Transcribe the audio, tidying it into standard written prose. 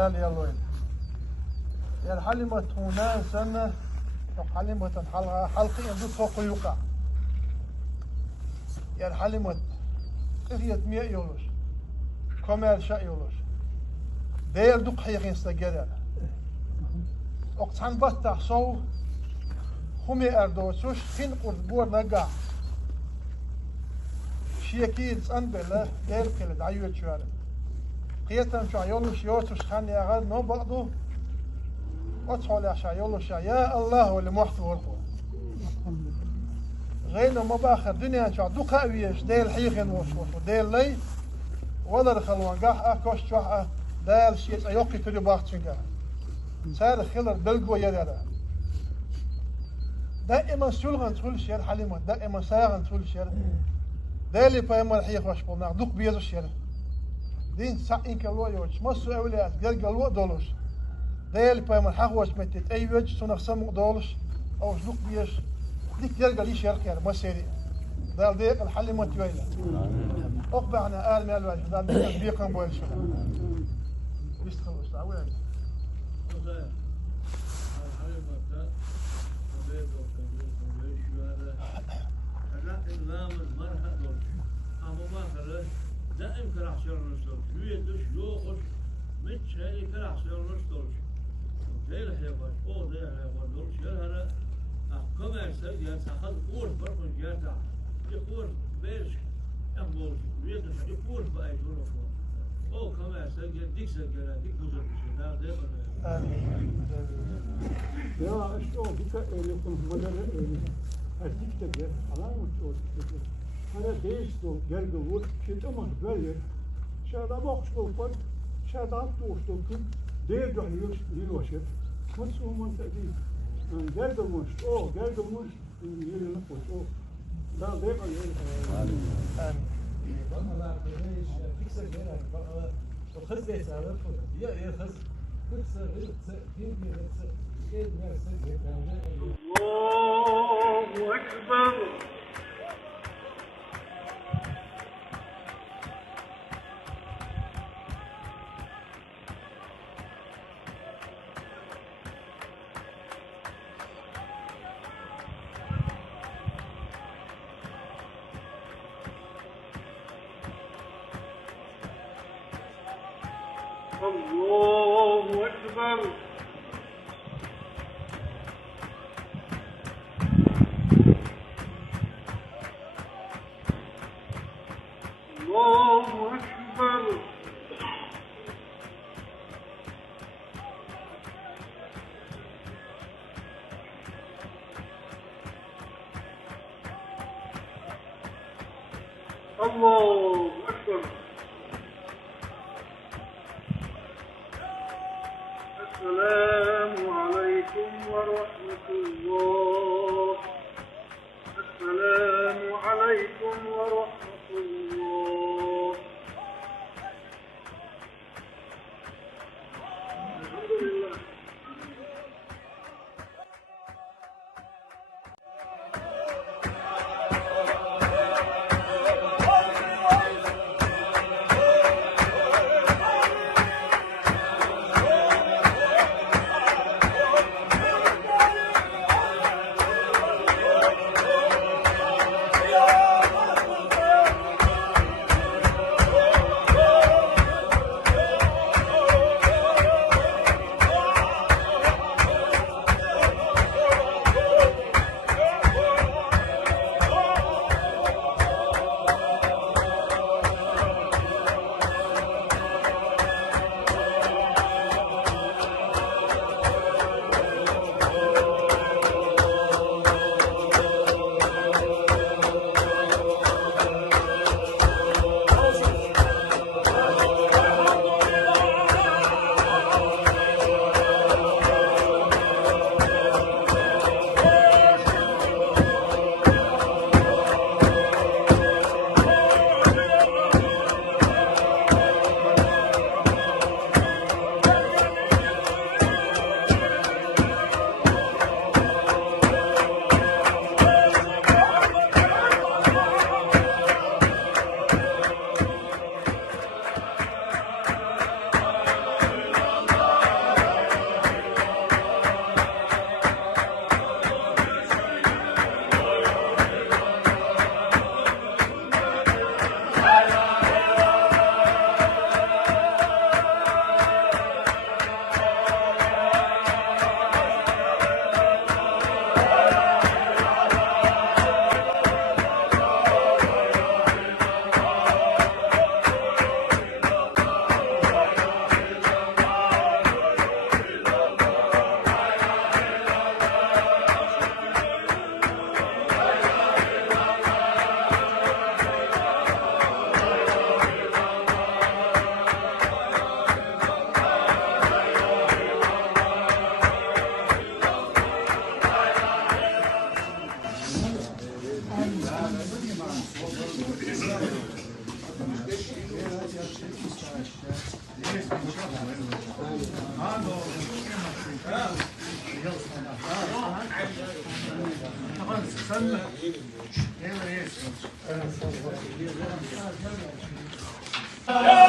قال يا لوين يا حلمة هنا سنة حلمة حلقي يندو فوق يوقع يا حلمة قضية 100 يولوش كمال شاء يولوش ديل دوق حيقين استجدال وقت عن بطع صو خمي أردوسوش خين قرد بور نقع شيكيد أنبلا ديل قلد عيوة شوارع قيتم شو يولوش يوتوش خاني أغاد نو بعضو أدخل يا شا يولوش يا الله اللي محت ورخو غينا ما باخر دنيا شو دوق أويش ديل حيقين وش ديل لي ولا رخلوان قاح أكوش شوح ديل شيء أيوكي تري باخت شنقا سار خلر بلقو يدالا دائما سولغان تقول شير حليمة دائما ساغن تقول شير دالي بايما الحيخ واش بولنا دوق بيزو شير دين ساقين كالوا يوش مصو أولاد قال قالوا دولوش دالي بايما الحق واش متت أي وجه سنخ سمو دولوش أو دوق بيش ديك قال لي شير كير ما سيري دال ديق الحليمة تويلا أقبعنا آل مال واجه دال ديق بيقن بويل شو بيستخلص تعويل دائم كراح شرنش دولش ويدش يوخش متشاي كراح شرنش دولش زي الحيوان أو زي الحيوان دولش يهرا أحكم أرسل يا سخذ فور فرق جاتا يفور بيش أمبول ويدش يفور بأي جورو أو كم أرسل ديك سجلا ديك بوزر بشنا ده يا أشتو ديك إلكم مدر أديك تجر على وشو تجر أنا بيستو جرجول شيء ما غير شهادة بخشوا فن شهادة توشتو كن دير جهيوش يلوشت مسوا من تأدي جرجول جرجول يلي نقول لا دير آمين والله بيش فيكسر جنا والله الخز ده سعر يا خز فيكسر دين فيكسر إيه الله أكبر الله أكبر الله أكبر الله أكبر السلام عليكم ورحمة الله السلام عليكم ورحمة الله الحمد لله Sen